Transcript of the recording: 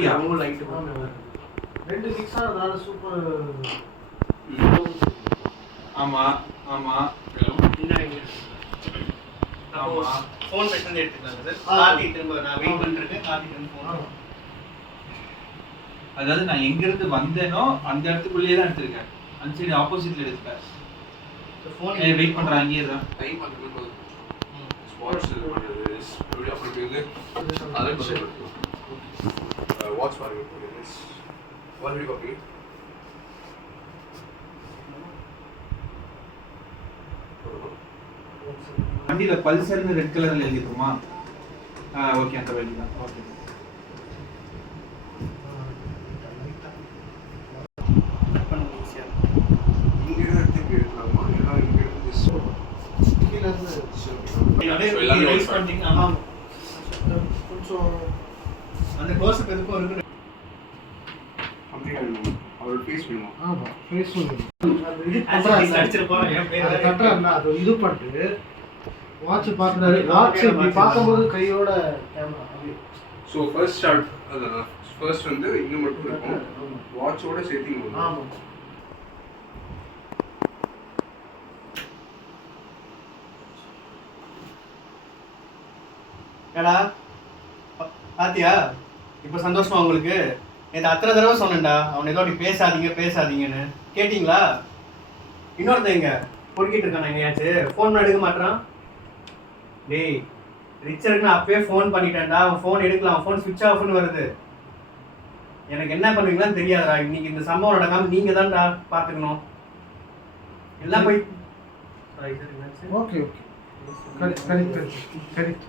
அப்படியா அவங்க லைட் ரெண்டு மிக்ஸ் ஆனதால சூப்பர். ஆமா ஆமா அப்போ ஃபோன் பேசுறது எடுத்துக்கலாம் சார். கார்த்தி திரும்ப நான் வெயிட் பண்ணிருக்கேன். கார்த்தி திரும்ப ஃபோன். அதாவது நான் எங்க இருந்து வந்தேனோ அந்த இடத்துக்குள்ளேயே தான் எடுத்திருக்கேன். அந்த சைடு ஆப்போசிட்ல எடுத்துட்டேன். ஃபோன் வெயிட் பண்றேன் அங்கேயே தான். டைம் பண்ணும்போது ஸ்பாட்ஸ் பண்றது வீடியோ அப்லோட் பண்ணது அதே மாதிரி வாட்ச் பாருங்க. One week okay. வண்டியில பல்சர்னு ரெட் கலர்ல எழுதிருக்குமா? ஓகே அந்த வண்டி தான். ஓகே இங்க இருந்து எடுக்கலாமா இல்ல இங்க இருந்து கீழ இருந்து எல்லாமே ரைஸ் பண்ணிட்டீங்க. ஆமா கொஞ்சம் அந்த க்ளோஸ்அப் எதுக்கும் இருக்கு. அப்படியே அவரோட ஃபேஸ் வேணுமா? ஆமா ஃபேஸ் அடிச்சிருப்போம். என் பேர் கட்டறா அது இது பண்ணிட்டு வாட்ச் பாக்குறாரு. வாட்ச் இப்படி பாக்கும்போது கையோட கேமரா அப்படி. சோ ஃபர்ஸ்ட் ஸ்டார்ட் அதான் ஃபர்ஸ்ட் வந்து இங்க மட்டும் இருக்கும். வாட்சோட செட்டிங் வரும். ஆமா ஏடா பாத்தியா இப்போ சந்தோஷமா உங்களுக்கு? நேற்று அத்தனை தடவை சொன்னேன்டா அவன் ஏதோ அப்படி பேசாதீங்கன்னு கேட்டிங்களா? இன்னொருத்தன் எங்க பொறுக்கிட்டு இருக்கான் எங்கேயாச்சும் ஃபோன் எடுக்க மாட்டான். டேய் ரிச்சருக்கு நான் அப்பயே ஃபோன் பண்ணிட்டேன்டா. அவன் ஃபோன் எடுக்கலாம். ஃபோன் சுவிட்ச் ஆஃப்னு வருது. எனக்கு என்ன பண்ணுவீங்களான்னு தெரியாதுடா. இன்னைக்கு இந்த சம்பவம் நடக்காம நீங்க தான்டா பார்த்துக்கணும். எல்லாம் போய் okay okay correct correct correct